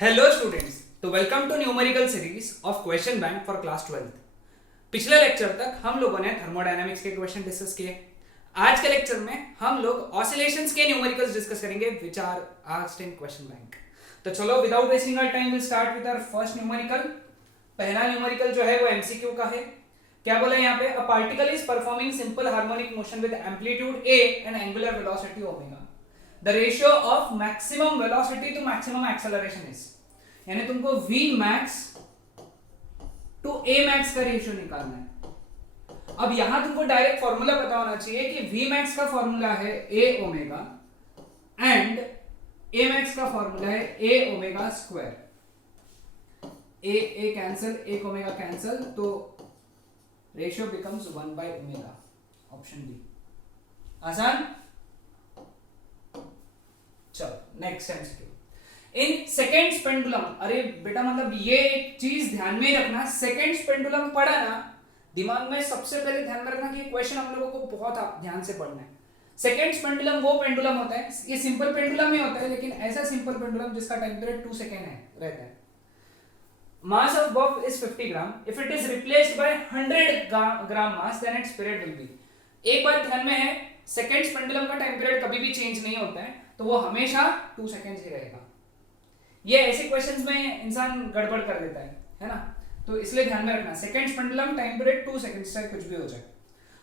Hello students, तो welcome to numerical series of question bank for class 12। पिछले lecture तक हम लोगों ने थर्मोडायनामिक्स के क्वेश्चन डिस्कस किए। आज के लेक्चर में हम लोग ऑसिलेशंस के न्यूमेरिकल्स डिस्कस करेंगे which are asked in question bank. तो चलो without wasting our time will start with our first numerical. पहला न्यूमेरिकल जो है वो एमसीक्यू का है। क्या बोला यहाँ पे? अ particle is performing simple harmonic motion with amplitude a and angular velocity omega. The ratio of maximum velocity to maximum acceleration is, यानी तुमको v max to a max का रेशियो निकालना है। अब यहां तुमको डायरेक्ट फॉर्मूला पता होना चाहिए कि v max का फॉर्मूला है a omega and a max का फॉर्मूला है a omega square. a cancel, a omega cancel, तो ratio becomes 1 by omega. Option B. आसान? चलो next MCQ. In seconds pendulum, अरे बेटा मतलब ये एक चीज ध्यान में रखना, सेकेंड्स पेंडुलम पढ़ा ना, दिमाग में सबसे पहले ध्यान में रखना कि ये क्वेश्चन हम लोगों को बहुत ध्यान से पढ़ना है। सेकेंड्स पेंडुलम वो पेंडुलम होता है, ये सिंपल पेंडुलम ही होता है, लेकिन ऐसा सिंपल पेंडुलम जिसका टाइम पीरियड 2 सेकेंड है रहता है। Mass of bob is 50 gram. If it is replaced by 100 gram mass then its period will be. एक बात ध्यान में है, सेकेंड्स पेंडुलम का टाइम पीरियड कभी भी चेंज नहीं होता है, तो वो हमेशा 2 सेकेंड्स ही रहेगा। ये ऐसे क्वेश्चंस में इंसान गड़बड़ कर देता है ना, तो इसलिए ध्यान में रखना seconds pendulum time period 2 seconds, चाहे कुछ भी हो जाए।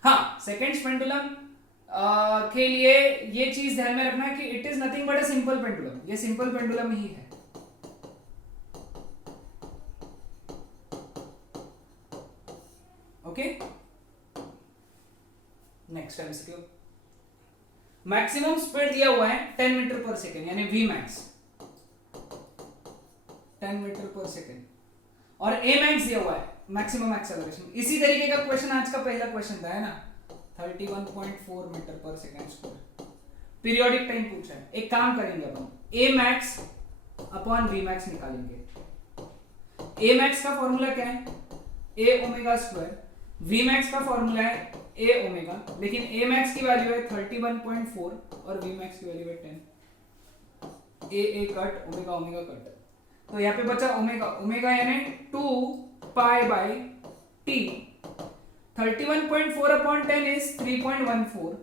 हाँ, सेकेंड्स पेंडुलम के लिए ये चीज ध्यान में रखना कि it is nothing but a simple pendulum. ये सिंपल पेंडुलम ही है। Okay, next MCQ. Maximum speed दिया हुआ है 10 मीटर पर सेकेंड, यानी v max 10 metre per second, और a max दिया हुआ है मैक्सिमम एक्सेलरेशन। इसी तरीके का क्वेश्चन आज का पहला क्वेश्चन था, है ना, 31.4 metre per second square. Periodic time पूछा है। एक काम करेंगे अपन, a max upon v max निकालेंगे। a max का फॉर्मूला क्या है? a omega square. v max का फॉर्मूला है a ओमेगा, लेकिन a max की वैल्यू है 31.4 और v max की वैल्यू है 10। a cut, omega omega cut, तो यहाँ पे बचा ओमेगा। ओमेगा यानी 2 pi by t। 31.4 upon 10 is 3.14,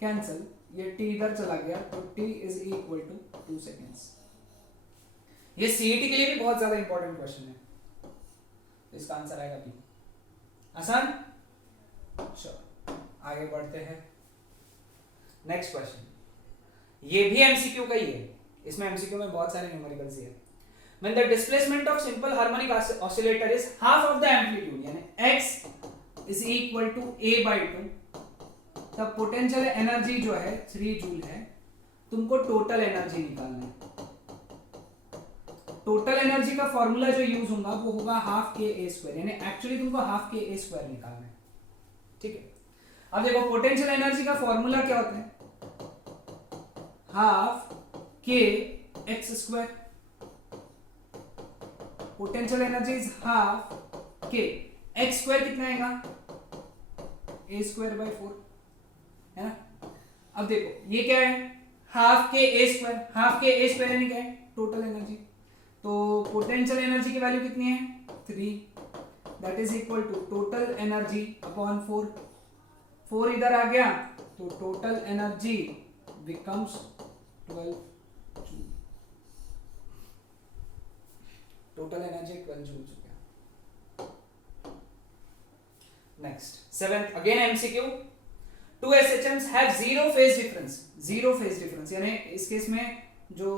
cancel, ये t इधर चला गया, तो t is equal to 2 seconds. ये सीईटी के लिए भी बहुत ज्यादा इंपॉर्टेंट क्वेश्चन है, तो इसका आंसर आएगा बी। आसान? चलो आगे बढ़ते हैं। नेक्स्ट क्वेश्चन, ये भी एमसीक्यू का ही है। इसमें एमसीक्यू में बहुत सारे न्यूमेरिकल्स ही है। When the displacement of simple harmonic oscillator is half of the amplitude, यानी x is equal to a by 2, तब पोटेंशियल एनर्जी जो है 3 जूल है। तुमको टोटल एनर्जी निकालना है। टोटल एनर्जी का फॉर्मूला जो यूज होगा वो होगा हाफ के ए स्क्वायर, यानी एक्चुअली तुमको हाफ के ए स्क्वायर निकालना है। ठीक है, अब देखो पोटेंशियल एनर्जी का फॉर्मूला क्या होता है? हाफ के x square. Potential energy is half के एक्स स्क्वायर, कितना आएगा? ए स्क्वायर बाय 4, है ना। अब देखो ये क्या है? हाफ के ए स्क्वायर। हाफ के ए स्क्वायर यानी क्या है? Total energy. तो पोटेंशियल एनर्जी की वैल्यू कितनी है? 3, that is equal to total energy upon 4। 4 इधर आ गया, तो total energy becomes 12 joule. Total energy 12 joule हो गया। Next, 7th again MCQ. 2 SHMs have zero phase difference। Zero phase difference यानी इस केस में जो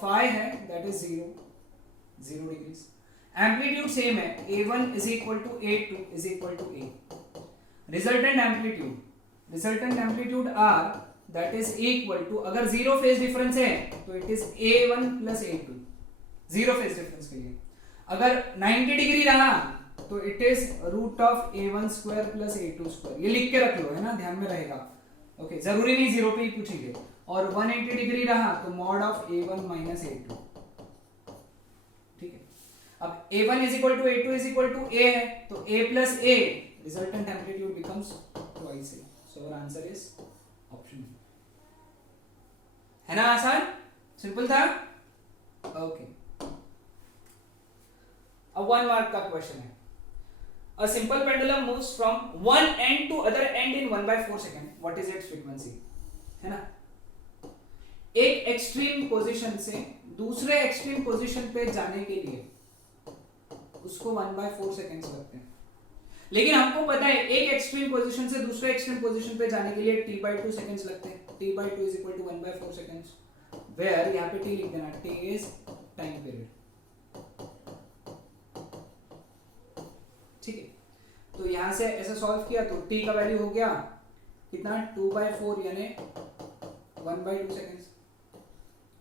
फाई है that is 0 degrees. Amplitude same है, a1 is equal to a2 is equal to a। Resultant amplitude r that is equal to, अगर zero phase difference है तो it is a1 plus a2, zero phase difference के लिए। अगर 90 degree रहा तो it is root of a1 square plus a2 square. ये लिख के रख लो, है ना, ध्यान में रहेगा। ओके, जरूरी नहीं जीरो पे ही पूछेंगे। और 180 डिग्री रहा तो mod of a1 minus a2। ठीक है, अब a1 is equal to a2 is equal to a है, तो a plus a, resultant amplitude becomes twice a। So our answer is option B। है ना आसान? सिंपल था। ओके, अब 1 मार्क का क्वेश्चन है। A simple pendulum moves from one end to other end in 1/4 second. What is its frequency? है ना, एक एक्सट्रीम पोजीशन से दूसरे एक्सट्रीम पोजीशन पे जाने के लिए उसको 1/4 सेकेंड्स लगते हैं, लेकिन हमको पता है एक एक्सट्रीम पोजीशन से दूसरे एक्सट्रीम पोजीशन पे जाने के लिए t/2 सेकेंड्स लगते हैं। t/2 is equal to 1/4 seconds, where यहाँ पे t लिख देना, t इज टाइम पीरियड। ठीक है, तो यहां से ऐसे सॉल्व किया तो t का वैल्यू हो गया कितना, 2/4 यानी 1/2 सेकेंड्स।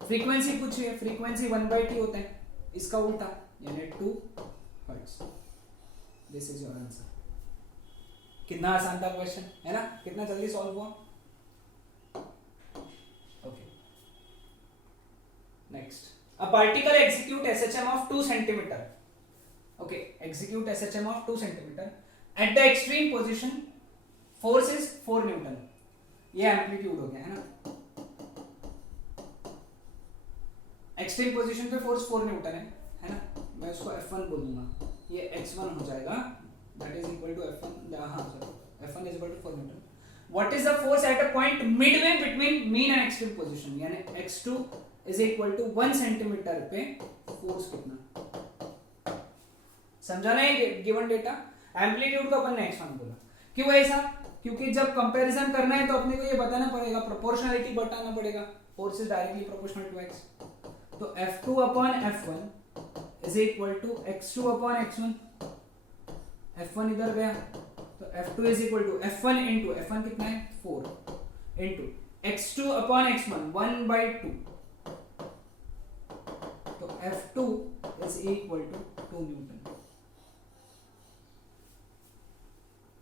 फ्रीक्वेंसी पूछी है, फ्रीक्वेंसी 1/t होता है, इसका उल्टा यानी 2 hertz. This is your answer. कितना आसान था क्वेश्चन, है ना, कितना जल्दी सॉल्व हुआ। Okay, next, a particle execute SHM of 2 centimetre. Okay, execute SHM of 2 centimetre at the extreme position, force is 4 Newton. ये एम्पलीट्यूड हो गया, है ना, एक्सट्रीम पोजीशन पे फोर्स 4 न्यूटन है ना, मैं उसको F1 बोलूंगा, ये x1 हो जाएगा, that is equal to F1, हाँ sorry, F1 is equal to 4 newton. What is the force at a point midway between mean and extreme position, यानी x2 इज इक्वल टू 1 सेंटीमीटर पे फोर्स कितना, समझा ना ये गिवन डेटा। एम्पलीट्यूड का अपन ने x1 बोला, क्यों ऐसा, क्योंकि जब कंपैरिजन करना है तो अपने को ये बताना पड़ेगा, प्रोपोर्शनलिटी बताना पड़ेगा, force is directly proportional to x। तो F2 upon F1 is equal to x2 upon x1, F1 इधर गया तो F2 is equal to F1 into F1 कितना है 4 इंटू x2 अपॉन x1 1/2, तो F2 is equal to 2 Newton.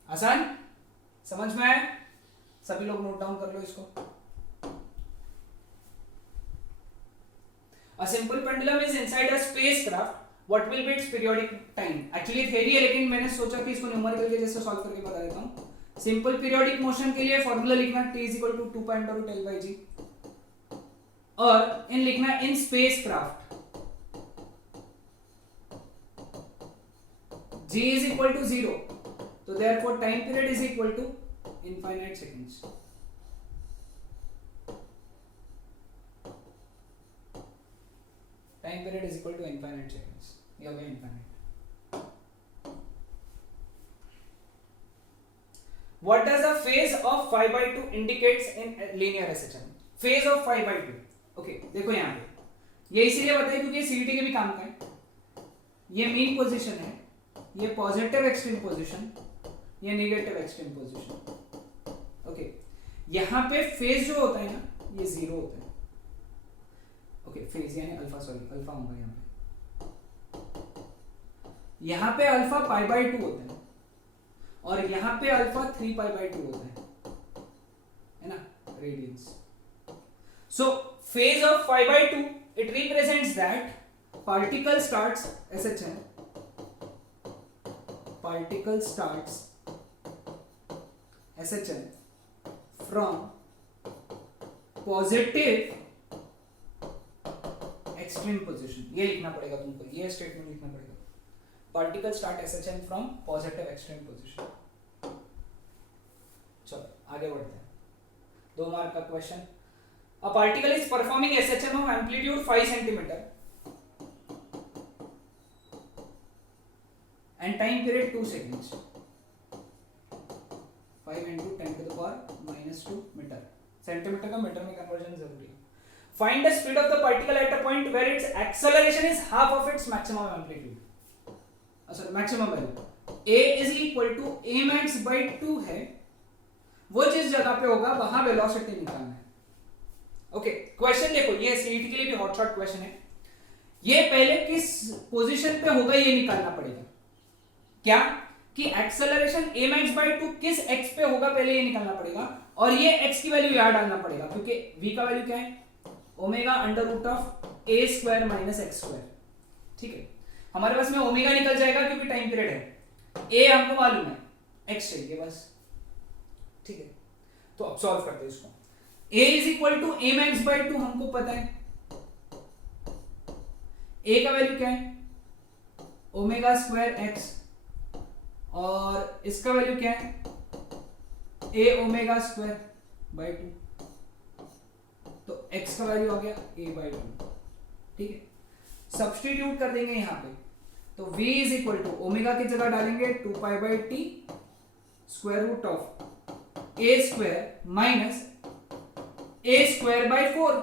आसान, समझ में आया, सभी लोग नोट डाउन कर लो इसको। A simple pendulum is inside a spacecraft. What will be its periodic time? Actually theory है, लेकिन मैंने सोचा कि इसको न्यूमेरिकल के जैसे सॉल्व करके बता देता हूँ। सिंपल पीरियोडिक मोशन के लिए फॉर्मूला लिखना t is equal to 2π/L/g, और इन लिखना इन spacecraft g is equal to 0, तो therefore time period is equal to infinite seconds। Time period is equal to infinite seconds, ये हो गया infinite. What does a phase of 5/2 indicates in linear SHM? Phase of 5/2, okay देखो यहाँ पे, ये इसीलिए बताइए क्योंकि सीईटी के भी काम का है। ये मीन पोजीशन है, ये पॉजिटिव एक्सट्रीम पोजीशन, ये नेगेटिव एक्सट्रीम पोजीशन। ओके, यहाँ पे फेज जो होता है ना, ये 0 होता है। ओके, फेज यानी अल्फा, सॉरी अल्फा होगा यहाँ पे अल्फा π/2 होता है, और यहाँ पे अल्फा 3π/2 होता है ना, radians. So phase of 5/2 it represents that particle starts SHM, particle starts SHM from positive extreme position. ये लिखना पड़ेगा तुमको, ये स्टेटमेंट लिखना पड़ेगा, particle start SHM from positive extreme position. चलो आगे बढ़ते हैं, 2 मार्क का question. A particle is performing SHM of amplitude 5 centimetre and time period 2 seconds, 5 into 10⁻⁻2 मीटर। सेंटीमीटर का मीटर में कन्वर्जन जरूरी है। Find the speed of the particle at a point where its acceleration is half of its maximum amplitude. अच्छा, maximum value a is equal to a max by 2 है, वो जिस जगह पे होगा वहां वेलोसिटी निकालना है। ओके, क्वेश्चन देखो, ये सीईटी के लिए भी हॉट शॉट क्वेश्चन है। ये पहले किस पोजीशन पे होगा ये निकालना पड़ेगा, क्या कि एक्सेलरेशन a max by 2 किस x पे होगा पहले ये निकालना पड़ेगा, और ये x की वैल्यू यहाँ डालना पड़ेगा, क्योंकि v का वैल्यू क्या है, omega under root of a square minus x square. ठीक है, हमारे पास में ओमेगा निकल जाएगा क्योंकि टाइम पीरियड है, a हमको मालूम है, x चाहिए बस। ठीक है, तो अब सॉल्व करते हैं इसको। a is equal to a max by 2 हमको पता है, ए का वैल्यू क्या है ओमेगा स्क्वायर एक्स और इसका वैल्यू क्या है ए ओमेगा स्क्वायर बाई 2, तो x का वैल्यू आ गया a बाई 2। ठीक है, सब्सटीट्यूट कर देंगे यहां पे, तो v is equal to omega की जगह डालेंगे 2 pi by T square root of a square minus a square by 4,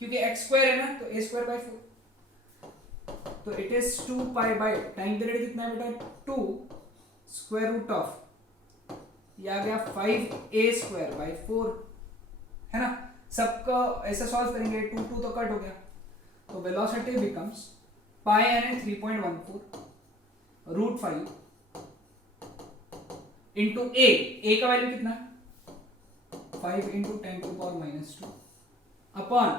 क्योंकि x स्क्वायर है ना, तो a स्क्वायर बाई 4, तो it is 2 pi by time period कितना है बेटा 2 स्क्वायर रूट ऑफ ये आ गया 5a स्क्वायर बाई 4, है ना। सबका ऐसा सॉल्व करेंगे 2 2 तो कट हो गया, तो वेलोसिटी बिकम्स पाई यानी 3.14 रूट 5 इंटू ए का वैल्यू कितना 5 into 10 to power minus 2 upon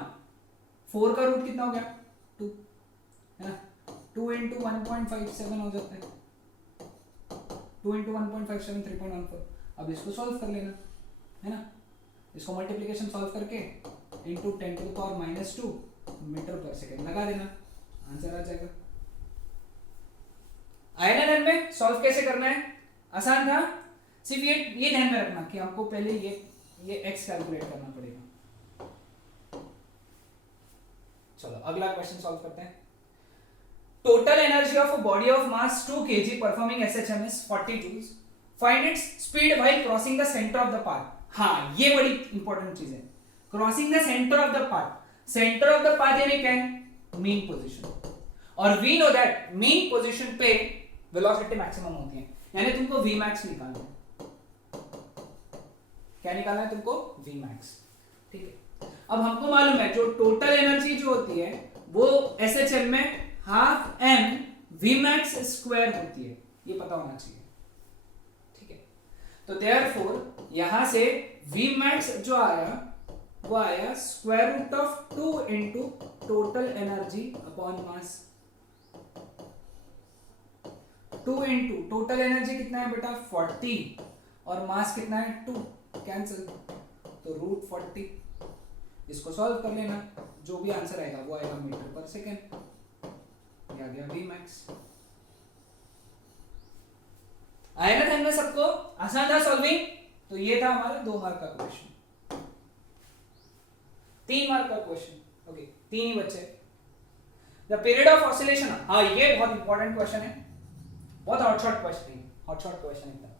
4 का रूट कितना हो गया 2, है ना। 2 इंटू 1.57 हो जाता है, 2 इंटू 1.57 3.14। अब इसको सॉल्व कर लेना, है ना। इसको मल्टीप्लिकेशन सॉल्व करके into 10 to the power minus 2 metre per second लगा देना, आंसर आ जाएगा। आया ना ध्यान में सॉल्व कैसे करना है, आसान था। सिर्फ ये ध्यान में रखना कि हमको पहले ये x कैलकुलेट करना पड़ेगा। चलो अगला क्वेश्चन सॉल्व करते हैं। Total energy of a body of mass 2 kg performing SHM is 40 joules. Find its speed while crossing the center of the path. हाँ, ये बड़ी इंपॉर्टेंट चीज है, crossing the centre of the path. Centre of the path यानी क्या है mean position, और we know that mean position पे वेलोसिटी मैक्सिमम होती है, यानी तुमको v max निकालना है। क्या निकालना है तुमको v max, ठीक है। अब हमको मालूम है जो टोटल एनर्जी जो होती है वो SHM में half m v max square होती है, ये पता होना चाहिए, ठीक है। तो देयरफॉर यहां से v max जो आया वो आया square root of 2 into total energy upon mass. 2 into total energy कितना है बेटा 40 और मास कितना है 2, कैंसिल, तो रूट 40। इसको सॉल्व कर लेना, जो भी आंसर आएगा वो आएगा मीटर पर सेकेंड, आ गया v max। आया ना ध्यान में सबको, आसान था सॉल्विंग। तो ये था हमारा 2 मार्क का क्वेश्चन, 3 मार्क का क्वेश्चन, ओके 3 ही बचे। द पीरियड ऑफ ऑसिलेशन, हाँ ये बहुत इंपॉर्टेंट क्वेश्चन है, बहुत हॉटशॉट क्वेश्चन है, हॉटशॉट क्वेश्चन है।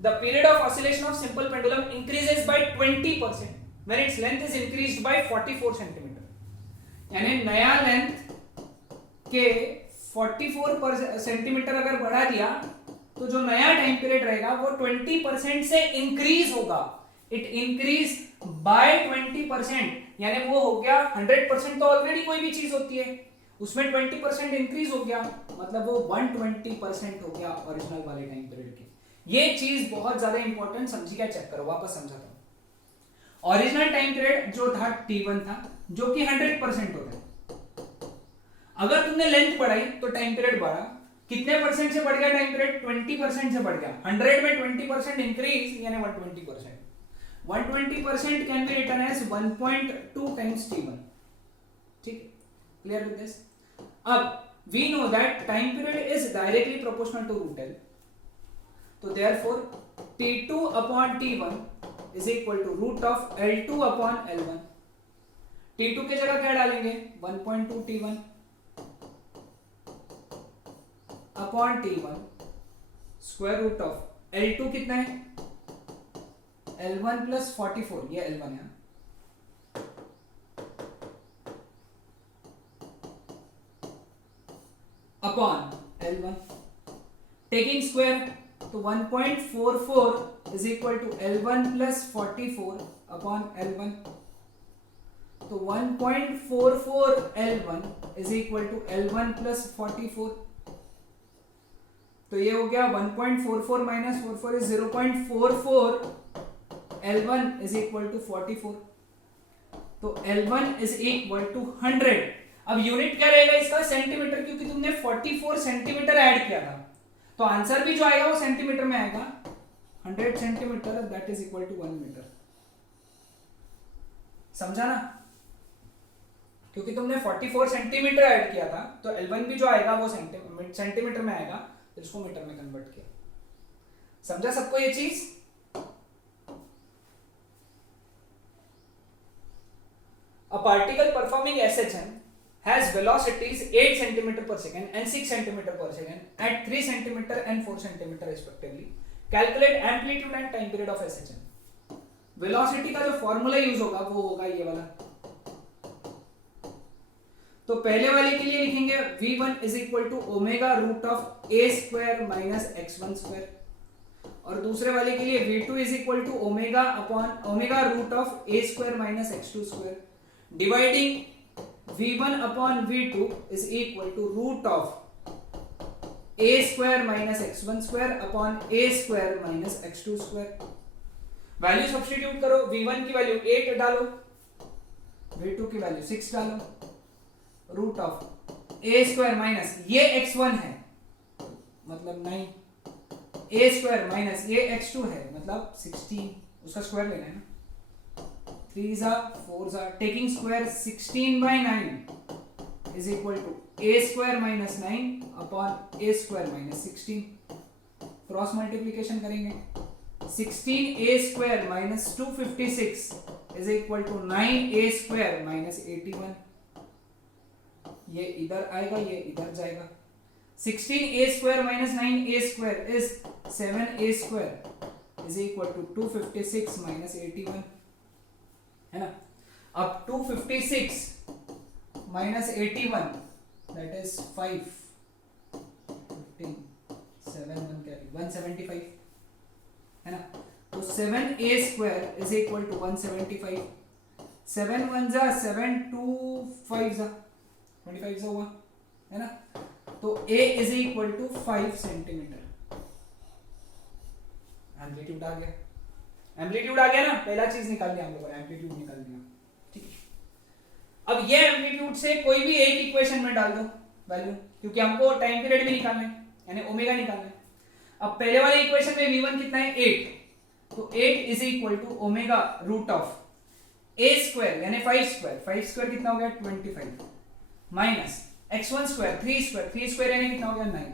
The period of oscillation of simple pendulum increases by 20% when its length is increased by 44 centimetre. यानी नया लेंथ के 44 सेंटीमीटर अगर बढ़ा दिया तो जो नया टाइम पीरियड रहेगा वो 20% से इंक्रीज होगा। इट इंक्रीज बाय 20%, यानी वो हो गया 100%। तो ऑलरेडी कोई भी चीज होती है उसमें 20% इंक्रीज हो गया, मतलब वो 120% हो गया ओरिजिनल वाले टाइम पीरियड के। ये चीज बहुत ज्यादा इंपॉर्टेंट, समझिएगा, चेक करो, वापस समझाता हूं। ओरिजिनल टाइम पीरियड जो था T1 था, जो कि 100% होता है। अगर तुमने लेंथ बढ़ाई तो टाइम पीरियड बढ़ा, कितने परसेंट से बढ़ गया टाइम पीरियड 20% से बढ़ गया। 100 में 20% इंक्रीज यानी 120%। 120% can be written as 1.2 times T1, ठीक है, क्लियर विद दिस। अब we know that time period is directly proportional to root L, तो therefore T2 upon T1 is equal to root of L2 upon L1। T2 की जगह क्या डालेंगे 1.2 T1 upon T1 square root of L2 कितना है L1 plus 44, ये L1 है, upon L1 taking square, तो 1.44 is equal to L1 plus 44 upon L1, तो 1.44 L1 is equal to L1 plus 44। तो ये हो गया 1.44 minus 44 is 0.44, L1 is equal to 44, तो L1 इज इक्वल टू 100। अब यूनिट क्या रहेगा इसका सेंटीमीटर, क्योंकि तुमने 44 सेंटीमीटर ऐड किया था, तो आंसर भी जो आएगा वो सेंटीमीटर में आएगा। 100 centimetre that is equal to 1 metre. समझा ना? क्योंकि तुमने 44 सेंटीमीटर ऐड किया था, तो L1 भी जो आएगा वो सेंटीमीटर में आएगा, तो इसको मीटर में कन्वर्ट किया। समझा सबको ये चीज? A particle performing SHM has velocities 8 cm per second and 6 cm per second at 3 cm and 4 cm respectively. Calculate amplitude and time period of SHM. Velocity का जो फॉर्मूला यूज होगा वो होगा ये वाला। तो पहले वाले के लिए लिखेंगे v1 is equal to omega root of a square minus x1 square, और दूसरे वाले के लिए v2 is equal to omega upon omega root of a square minus x2 square, dividing v1 upon v2 is equal to root of a square minus x1 square upon a square minus x2 square. Value substitute करो, v1 की value 8 डालो, v2 की value 6 डालो, root of a square minus ये x1 है मतलब 9, a square minus ये x2 है मतलब 16, उसका स्क्वायर लेना है ना, 3 जा 4 जा, taking square 16 by 9 is equal to a square minus 9 upon a square minus 16। Cross multiplication करेंगे, 16a square minus 256 is equal to 9a square minus 81। ये इधर आएगा, ये इधर जाएगा, 16a square minus 9a square is 7a square is equal to 256 minus 81, है ना। अब 256 minus 81 that is 5, 15, 7 1 carry 175, है ना। तो 7a square is equal to 175, 7 1 जा 7 2 5 जा 25 जा हुआ, है ना। तो a is equal to 5 centimetre. Amplitude आ गया, एम्पलीट्यूड आ गया ना, पहला चीज निकाल लिया हम लोगों ने, एम्पलीट्यूड निकाल लिया, ठीक है। अब ये एम्पलीट्यूड से कोई भी एक इक्वेशन में डाल दो वैल्यू, क्योंकि हमको टाइम पीरियड भी निकालना है, यानी ओमेगा निकालना है। अब पहले वाले इक्वेशन में v1 कितना है 8, तो 8 is equal to omega root of a square यानी 5 स्क्वायर, 5 स्क्वायर कितना हो गया 25 minus x1 square 3 square, 3 square यानी कितना हो गया 9,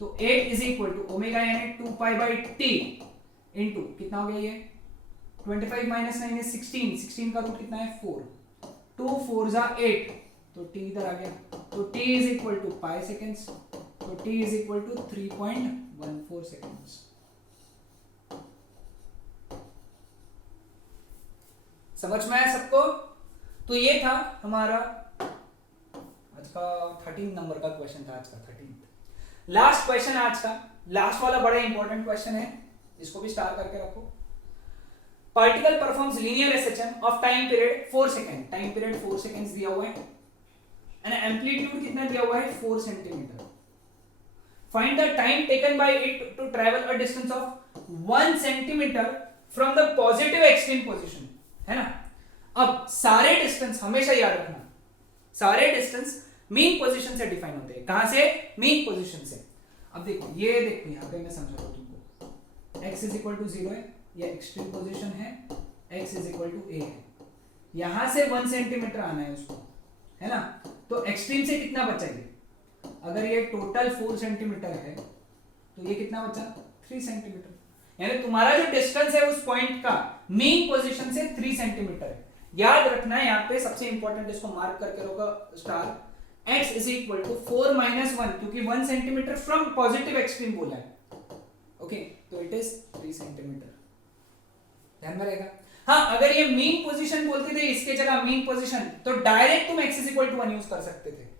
तो 8 इज इक्वल टू ओमेगा यानी 2 पाई बाई t इनटू कितना हो गया ये 25 माइनस 9 इज 16, 16 का रूट कितना है 4, 2 4 जा 8, तो t इधर आ गया, तो t is equal to pi seconds, तो t is equal to 3.14 seconds. समझ में आया सबको? तो ये था हमारा आज का 13 नंबर का क्वेश्चन था, आज का 13। लास्ट क्वेश्चन आज का, लास्ट वाला बड़ा इंपॉर्टेंट क्वेश्चन है, इसको भी स्टार करके रखो। Particle performs linear SHM of time period 4 second, time period 4 seconds दिया हुआ है, एंड एम्पलीट्यूड कितना दिया हुआ है 4 centimetre. Find the time taken by it to travel a distance of 1 centimetre from the positive extreme position, है ना। अब सारे डिस्टेंस हमेशा याद रखना, सारे डिस्टेंस मीन पोजीशन से डिफाइन होते हैं। कहां से? मीन पोजीशन से। अब देखो, ये देखो यहां पे मैं समझा रहा हूं तुमको, x इज इक्वल टू 0 है, ये एक्सट्रीम पोजीशन है, x is equal to a है, यहां से 1 सेंटीमीटर आना है उसको, है ना। तो एक्सट्रीम से कितना बचा ये? अगर ये टोटल 4 सेंटीमीटर है तो ये कितना बचा 3 सेंटीमीटर, यानी तुम्हारा जो डिस्टेंस है उस पॉइंट का मीन पोजीशन से 3 सेंटीमीटर है। याद रखना है यहाँ पे सबसे इंपॉर्टेंट, इसको मार्क करके रखो star, x is equal to 4 minus 1, क्योंकि 1 सेंटीमीटर फ्रॉम पॉजिटिव एक्सट्रीम बोला है, ओके, तो इट इज 3 सेंटीमीटर। ध्यान में रहेगा। हाँ, अगर ये मीन पोजीशन बोलते थे इसके जगह मीन पोजीशन, तो डायरेक्ट तुम x is equal to 1 use कर सकते थे।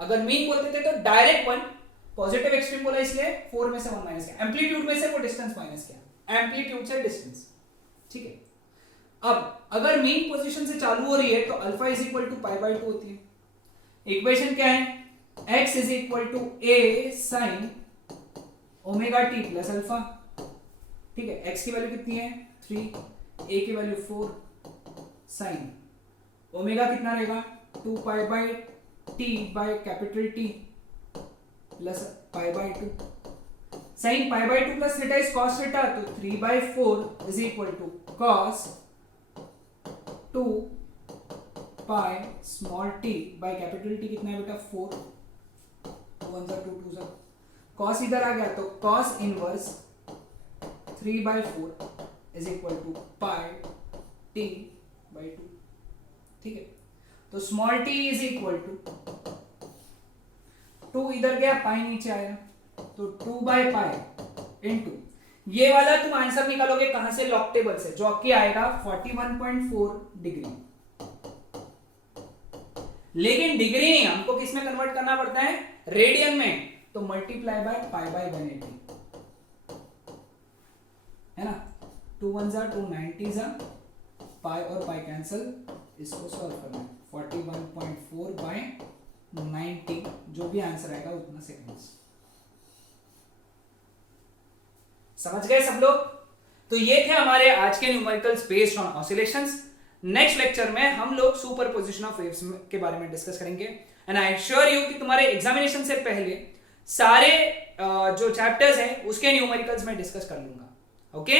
अगर मीन बोलते थे तो डायरेक्ट 1, पॉजिटिव एक्सट्रीम बोला इसलिए 4 में से 1 माइनस किया, एम्पलीट्यूड में से वो डिस्टेंस माइनस किया, एम्पलीट्यूड से डिस्टेंस, ठीक है। अब अगर मीन पोजीशन से चालू हो रही है तो alpha is equal to pi by 2 होती है। इक्वेशन क्या है? x is equal to a sine omega t plus alpha, ठीक है। x की वैल्यू कितनी है 3, a की वैल्यू 4, साइन ओमेगा कितना रहेगा 2 pi by t by capital t plus pi by 2, sine pi by 2 plus theta is cos theta, तो 3/4 is equal to cos 2 pi small t by capital t कितना है बेटा 4, 2 1 2 2 जा, cos इधर आ गया तो cos inverse 3/4 is equal to pi t by 2। ठीक है, तो small t is equal to 2 इधर गया, पाई नीचे आया तो 2/पाई इनटू ये वाला तुम आंसर निकालोगे कहां से, लॉग टेबल से, जो आपकी आएगा 41.4 डिग्री। लेकिन डिग्री नहीं, हमको किस में कन्वर्ट करना पड़ता है, रेडियन में, तो मल्टीप्लाई बाय पाई बाय 180 है ना। 2 1 जा 2 90 जा, पाई और पाई कैंसिल, इसको सॉल्व करना है 41.4 बाय 90, जो भी आंसर आएगा उतना सेकंड्स। समझ गए सब लोग? तो ये थे हमारे आज के numericals based on oscillations. Next lecture में हम लोग सुपरपोजिशन ऑफ वेव्स के बारे में डिस्कस करेंगे, एंड आई एश्योर यू कि तुम्हारे एग्जामिनेशन से पहले सारे जो चैप्टर्स हैं उसके न्यूमेरिकल्स में डिस्कस कर लूंगा। ओके